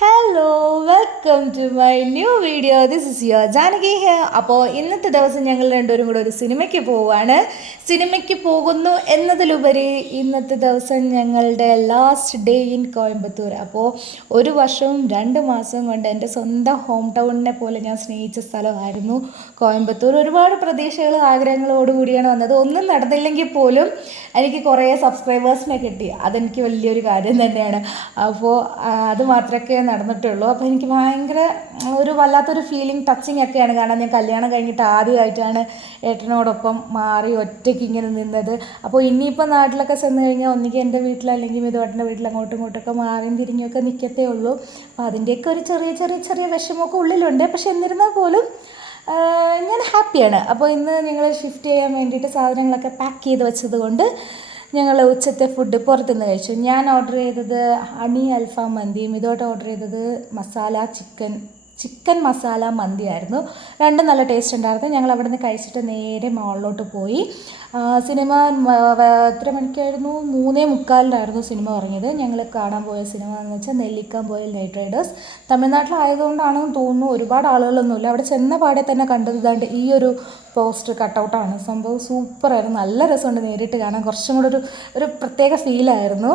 Hello, welcome to my new video. This is your Janaki here. അപ്പോൾ ഇന്നത്തെ ദിവസം ഞങ്ങൾ രണ്ടുപേരും കൂടെ ഒരു സിനിമയ്ക്ക് പോവുകയാണ്. സിനിമയ്ക്ക് പോകുന്നു എന്നതിലുപരി ഇന്നത്തെ ദിവസം ഞങ്ങളുടെ ലാസ്റ്റ് ഡേ ഇൻ കോയമ്പത്തൂർ. അപ്പോൾ ഒരു വർഷവും 2 മാസവും കൊണ്ട് എൻ്റെ സ്വന്തം ഹോം ടൗണിനെ പോലെ ഞാൻ സ്നേഹിച്ച സ്ഥലമായിരുന്നു കോയമ്പത്തൂർ. ഒരുപാട് പ്രതീക്ഷകളും ആഗ്രഹങ്ങളോട് കൂടിയാണ് വന്നത്. ഒന്നും നടന്നില്ലെങ്കിൽ പോലും എനിക്ക് കുറേ സബ്സ്ക്രൈബേഴ്സിനെ കിട്ടി. അതെനിക്ക് വലിയൊരു കാര്യം തന്നെയാണ്. അപ്പോൾ അത് മാത്രമൊക്കെ നടന്നിട്ടുള്ളൂ. അപ്പോൾ എനിക്ക് ഭയങ്കര ഒരു വല്ലാത്തൊരു ഫീലിംഗ്, ടച്ചിങ് ഒക്കെയാണ്. കാരണം ഞാൻ കല്യാണം കഴിഞ്ഞിട്ട് ആദ്യമായിട്ടാണ് ഏട്ടനോടൊപ്പം മാറി ഒറ്റയ്ക്ക് ഇങ്ങനെ നിന്നത്. അപ്പോൾ ഇനിയിപ്പോൾ നാട്ടിലൊക്കെ ചെന്ന് കഴിഞ്ഞാൽ ഒന്നുകിൽ എൻ്റെ വീട്ടിൽ അല്ലെങ്കിൽ മിതുവേട്ടൻ്റെ വീട്ടിൽ അങ്ങോട്ടും ഇങ്ങോട്ടൊക്കെ മാറിയും തിരിഞ്ഞൊക്കെ നിൽക്കത്തേ ഉള്ളൂ. അപ്പോൾ അതിൻ്റെയൊക്കെ ഒരു ചെറിയ വിഷമമൊക്കെ ഉള്ളിലുണ്ട്. പക്ഷെ എന്നിരുന്നാൽ പോലും ഞാൻ ഹാപ്പിയാണ്. അപ്പോൾ ഇന്ന് ഞങ്ങൾ ഷിഫ്റ്റ് ചെയ്യാൻ വേണ്ടിയിട്ട് സാധനങ്ങളൊക്കെ പാക്ക് ചെയ്ത് വെച്ചത് കൊണ്ട് ഞങ്ങൾ ഉച്ചത്തെ ഫുഡ് പുറത്തുനിന്ന് കഴിച്ചു. ഞാൻ ഓർഡർ ചെയ്തത് ഹണി അൽഫാം മന്തിയും ഇതോട്ട് ഓർഡർ ചെയ്തത് ചിക്കൻ മസാല മന്തിയായിരുന്നു. രണ്ടും നല്ല ടേസ്റ്റ് ഉണ്ടായിരുന്നു. ഞങ്ങൾ അവിടെ നിന്ന് കഴിച്ചിട്ട് നേരെ മാളിലോട്ട് പോയി. സിനിമ എത്ര മണിക്കായിരുന്നു? 3:45 സിനിമ ഇറങ്ങിയത്. ഞങ്ങൾ കാണാൻ പോയ സിനിമ എന്ന് വെച്ചാൽ നെല്ലിക്കാംപോയിൽ നൈറ്റ് റൈഡേഴ്സ്. തമിഴ്നാട്ടിലായതുകൊണ്ടാണെന്ന് തോന്നുന്നു ഒരുപാട് ആളുകളൊന്നുമില്ല. അവിടെ ചെന്ന പാടെ തന്നെ കണ്ടത് ഇതാണ്ട് ഈ ഒരു പോസ്റ്റർ കട്ടൗട്ടാണ്. സംഭവം സൂപ്പറായിരുന്നു. നല്ല രസമുണ്ട് നേരിട്ട് കാണാൻ. കുറച്ചും കൂടെ ഒരു പ്രത്യേക ഫീലായിരുന്നു.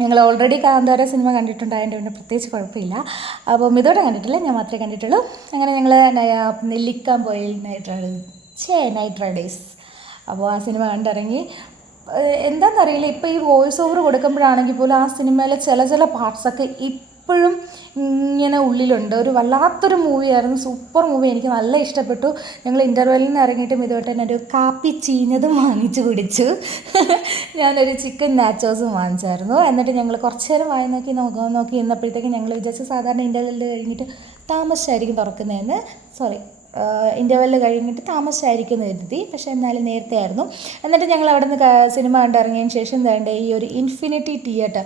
ഞങ്ങൾ ഓൾറെഡി കാന്താര സിനിമ കണ്ടിട്ടുണ്ടായതിൻ്റെ പിന്നെ പ്രത്യേകിച്ച് കുഴപ്പമില്ല. അപ്പം ഇതോടെ കണ്ടിട്ടില്ല, ഞാൻ മാത്രമേ കണ്ടിട്ടുള്ളൂ. അങ്ങനെ ഞങ്ങൾ നെല്ലിക്കാംപോയിൽ നൈറ്റ് റൈഡേഴ്സ് അപ്പോൾ ആ സിനിമ കണ്ടിറങ്ങി. എന്താണെന്നറിയില്ല, ഇപ്പോൾ ഈ വോയിസ് ഓവർ കൊടുക്കുമ്പോഴാണെങ്കിൽ പോലും ആ സിനിമയിലെ ചില പാർട്സൊക്കെ ഇപ്പോഴും ഇങ്ങനെ ഉള്ളിലുണ്ട്. ഒരു വല്ലാത്തൊരു മൂവിയായിരുന്നു. Super movie. എനിക്ക് നല്ല ഇഷ്ടപ്പെട്ടു. ഞങ്ങൾ ഇൻ്റർവെല്ലിൽ നിന്ന് ഇറങ്ങിയിട്ട് ഇതുമായിട്ട് ഒരു കാപ്പി ചീഞ്ഞതും വാങ്ങിച്ചു കുടിച്ചു. ഞാനൊരു ചിക്കൻ നാച്ചോസും വാങ്ങിച്ചായിരുന്നു. എന്നിട്ട് ഞങ്ങൾ കുറച്ച് നേരം വായി നോക്കി ഇന്നപ്പോഴത്തേക്കും ഞങ്ങൾ വിചാരിച്ചു സാധാരണ ഇൻ്റർവെല്ലിൽ കഴിഞ്ഞിട്ട് താമസിച്ചായിരിക്കും തുറക്കുന്നതെന്ന്. ഇൻ്റർവെല്ല് കഴിഞ്ഞിട്ട് താമസിച്ചായിരിക്കും എന്ന് കരുതി. പക്ഷേ എന്നാലും നേരത്തെ ആയിരുന്നു. എന്നിട്ട് ഞങ്ങൾ അവിടെ നിന്ന് സിനിമ കണ്ടിറങ്ങിയതിന് ശേഷം വേണ്ട ഈ ഒരു ഇൻഫിനിറ്റി തിയേറ്റർ,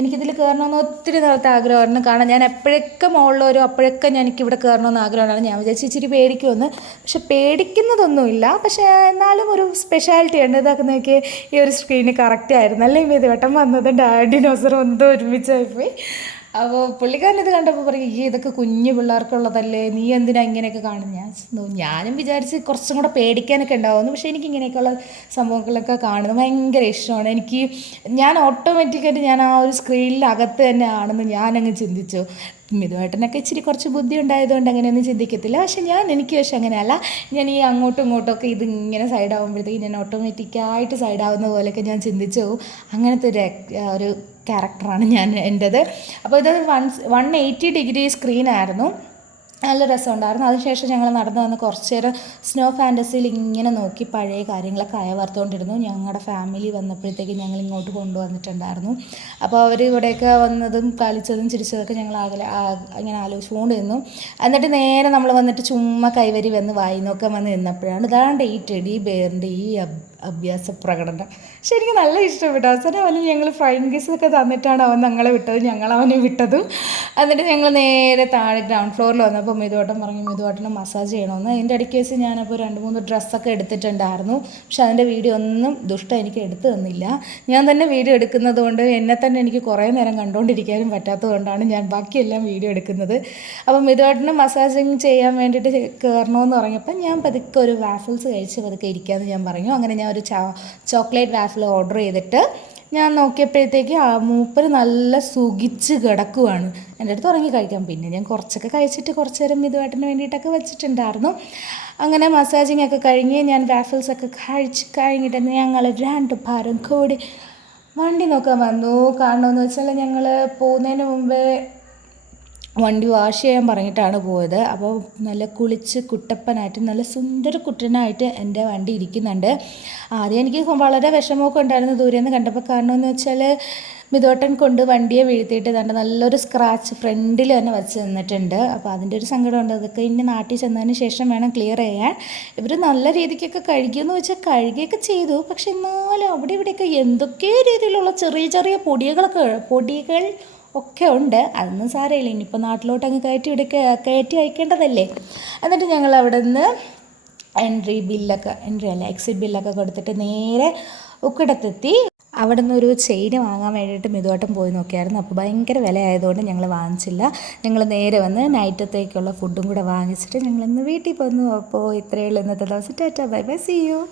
എനിക്കിതിൽ കയറണമെന്ന് ഒത്തിരി നേരത്തെ ആഗ്രഹമായിരുന്നു. കാരണം ഞാൻ എപ്പോഴൊക്കെ മുകളിൽ അപ്പോഴൊക്കെ എനിക്കിവിടെ കയറണമെന്ന് ആഗ്രഹമാണ്. ഞാൻ വിചാരിച്ചു ഇച്ചിരി പേടിക്കുമെന്ന്. പക്ഷെ പേടിക്കുന്നതൊന്നുമില്ല. പക്ഷേ എന്നാലും ഒരു സ്പെഷ്യാലിറ്റി ഉണ്ട്. ഇതൊക്കെ നോക്കി ഈ ഒരു സ്ക്രീന് കറക്റ്റായിരുന്നു. അല്ലെങ്കിൽ ഇത് വട്ടം വന്നത് ഡിനോസറും എന്തോ ഒരുമിച്ചായിപ്പോയി. അപ്പോൾ പുള്ളിക്കാരൻ ഇത് കണ്ടപ്പോൾ പറയും, ഈ ഇതൊക്കെ കുഞ്ഞു പിള്ളേർക്കുള്ളതല്ലേ, നീ എന്തിനാ ഇങ്ങനെയൊക്കെ കാണുന്നത്? ഞാനും വിചാരിച്ച് കുറച്ചും കൂടെ പേടിക്കാനൊക്കെ ഉണ്ടാവുമെന്ന്. പക്ഷേ എനിക്ക് ഇങ്ങനെയൊക്കെയുള്ള സംഭവങ്ങളൊക്കെ കാണുന്നത് ഭയങ്കര ഇഷ്ടമാണ്. ഞാൻ ഓട്ടോമാറ്റിക്കായിട്ട് ഞാൻ ആ ഒരു സ്ക്രീനിലകത്ത് തന്നെ ആണെന്ന് ഞാനങ്ങ് ചിന്തിച്ചു. മിതുവേട്ടനൊക്കെ ഇച്ചിരി കുറച്ച് ബുദ്ധി ഉണ്ടായതുകൊണ്ട് അങ്ങനെയൊന്നും ചിന്തിക്കത്തില്ല. പക്ഷെ പക്ഷെ അങ്ങനെയല്ല. ഞാൻ ഈ അങ്ങോട്ടും ഇങ്ങോട്ടൊക്കെ ഇതിങ്ങനെ സൈഡാകുമ്പോഴത്തേക്കും ഞാൻ ഓട്ടോമാറ്റിക്കായിട്ട് സൈഡാവുന്ന പോലെയൊക്കെ ഞാൻ ചിന്തിച്ചു പോകും. അങ്ങനത്തെ ഒരു ക്യാരക്ടറാണ് എൻ്റേത്. അപ്പോൾ ഇത് 180 ഡിഗ്രി സ്ക്രീനായിരുന്നു. നല്ല രസമുണ്ടായിരുന്നു. അതിനുശേഷം ഞങ്ങൾ നടന്നു വന്ന് കുറച്ച് നേരം സ്നോ ഫാൻറ്റസിയിൽ ഇങ്ങനെ നോക്കി പഴയ കാര്യങ്ങളൊക്കെ അയവർത്തുകൊണ്ടിരുന്നു. ഞങ്ങളുടെ ഫാമിലി വന്നപ്പോഴത്തേക്കും ഞങ്ങൾ ഇങ്ങോട്ട് കൊണ്ടുവന്നിട്ടുണ്ടായിരുന്നു. അപ്പോൾ അവർ ഇവിടെയൊക്കെ വന്നതും കളിച്ചതും ചിരിച്ചതൊക്കെ ഞങ്ങൾ ഇങ്ങനെ ആലോചിച്ചുകൊണ്ടിരുന്നു. എന്നിട്ട് നേരെ നമ്മൾ വന്നിട്ട് ചുമ്മാ കൈവരി വന്ന് വായിന്നൊക്കെ വന്ന് നിന്നപ്പോഴാണ് ഇതാണ്ട് ഈ ടെഡി ബെയറിൻ്റെ ഈ അഭ്യാസ പ്രകടനം ശരിക്കും നല്ല ഇഷ്ടപ്പെട്ടു. അവസാനം അവന് ഞങ്ങൾ ഫ്രൈങ് കിസ്സൊക്കെ തന്നിട്ടാണ് അവൻ ഞങ്ങളെ വിട്ടത്, ഞങ്ങൾ അവനെ വിട്ടതും. എന്നിട്ട് ഞങ്ങൾ നേരെ താഴെ ഗ്രൗണ്ട് ഫ്ലോറിൽ വന്നപ്പോൾ മിതുവേട്ടൻ പറഞ്ഞു മിതുവേട്ടന് മസാജ് ചെയ്യണമെന്ന്. അതിൻ്റെ ഇടയ്ക്ക് വെച്ച് ഞാനപ്പോൾ 2-3 ഡ്രസ്സൊക്കെ എടുത്തിട്ടുണ്ടായിരുന്നു. പക്ഷെ അതിൻ്റെ വീഡിയോ ഒന്നും എനിക്ക് എടുത്തു തന്നില്ല. ഞാൻ തന്നെ വീഡിയോ എടുക്കുന്നത് കൊണ്ട് എന്നെ തന്നെ എനിക്ക് കുറേ നേരം കണ്ടുകൊണ്ടിരിക്കാനും പറ്റാത്തത് കൊണ്ടാണ് ഞാൻ ബാക്കിയെല്ലാം വീഡിയോ എടുക്കുന്നത്. അപ്പം മിതുവേട്ടന് മസാജിങ് ചെയ്യാൻ വേണ്ടിയിട്ട് കയറണമെന്ന് പറഞ്ഞപ്പോൾ ഞാൻ പതുക്കെ ഒരു വാഫിൾസ് കഴിച്ച് പതുക്കെ ഇരിക്കാമെന്ന് ഞാൻ പറഞ്ഞു. അങ്ങനെ ഞാൻ ഒരു ചോക്ലേറ്റ് വാഫിൾ ഓർഡർ ചെയ്തിട്ട് ഞാൻ നോക്കിയപ്പോഴത്തേക്ക് ആ മൂപ്പര് നല്ല സുഖിച്ച് കിടക്കുവാണ്. എൻ്റെ അടുത്ത് ഉറങ്ങി കഴിക്കാം. പിന്നെ ഞാൻ കുറച്ചൊക്കെ കഴിച്ചിട്ട് കുറച്ച് നേരം മിതുവേട്ടന് വേണ്ടിയിട്ടൊക്കെ വെച്ചിട്ടുണ്ടായിരുന്നു. അങ്ങനെ മസാജിങ് ഒക്കെ കഴിഞ്ഞ് ഞാൻ വാഫിൾസൊക്കെ കഴിഞ്ഞിട്ട് ഞങ്ങൾ 2 പേരും കൂടി വണ്ടി നോക്കാൻ വന്നു. കാണണമെന്ന് വെച്ചാൽ ഞങ്ങൾ പോകുന്നതിന് മുമ്പേ വണ്ടി വാഷ് ചെയ്യാൻ പറഞ്ഞിട്ടാണ് പോയത്. അപ്പോൾ നല്ല കുളിച്ച് കുട്ടപ്പനായിട്ട് നല്ല സുന്ദര കുട്ടനായിട്ട് എൻ്റെ വണ്ടി ഇരിക്കുന്നുണ്ട്. ആദ്യം എനിക്ക് വളരെ വിഷമമൊക്കെ ഉണ്ടായിരുന്നു ദൂരെ നിന്ന് കണ്ടപ്പോൾ. കാരണം എന്ന് വെച്ചാൽ മിതുവേട്ടൻ കൊണ്ട് വണ്ടിയെ വീഴ്ത്തിയിട്ട് നല്ലൊരു സ്ക്രാച്ച് ഫ്രണ്ടിൽ തന്നെ വെച്ച് നിന്നിട്ടുണ്ട്. അപ്പോൾ അതിൻ്റെ ഒരു സങ്കടമുണ്ട്. അതൊക്കെ ഇനി നാട്ടിൽ ചെന്നതിന് ശേഷം വേണം ക്ലിയർ ചെയ്യാൻ. ഇവർ നല്ല രീതിക്കൊക്കെ കഴുകിയെന്ന് വെച്ചാൽ കഴുകിയൊക്കെ ചെയ്തു. പക്ഷെ എന്നാലും അവിടെ ഇവിടെയൊക്കെ എന്തൊക്കെയോ രീതിയിലുള്ള ചെറിയ പൊടികൾ ഒക്കെ ഉണ്ട്. അതൊന്നും സാരമില്ല. ഇനിയിപ്പോൾ നാട്ടിലോട്ട് അങ്ങ് കയറ്റി അയക്കേണ്ടതല്ലേ. എന്നിട്ട് ഞങ്ങൾ അവിടെ നിന്ന് എക്സിറ്റ് ബില്ലൊക്കെ കൊടുത്തിട്ട് നേരെ ഉക്കിടത്തെത്തി. അവിടെ നിന്നൊരു ചെയിൻ വാങ്ങാൻ വേണ്ടിയിട്ട് മിതുവായിട്ടും പോയി നോക്കിയായിരുന്നു. അപ്പോൾ ഭയങ്കര വില ആയതുകൊണ്ട് ഞങ്ങൾ വാങ്ങിച്ചില്ല. ഞങ്ങൾ നേരെ വന്ന് നൈറ്റത്തേക്കുള്ള ഫുഡും കൂടെ വാങ്ങിച്ചിട്ട് ഞങ്ങൾ ഇന്ന് വീട്ടിൽ പോന്നു. അപ്പോൾ ഇത്രയേ ഉള്ളൂ ഇന്നത്തെ ദിവസം. Tata bye bye, see U.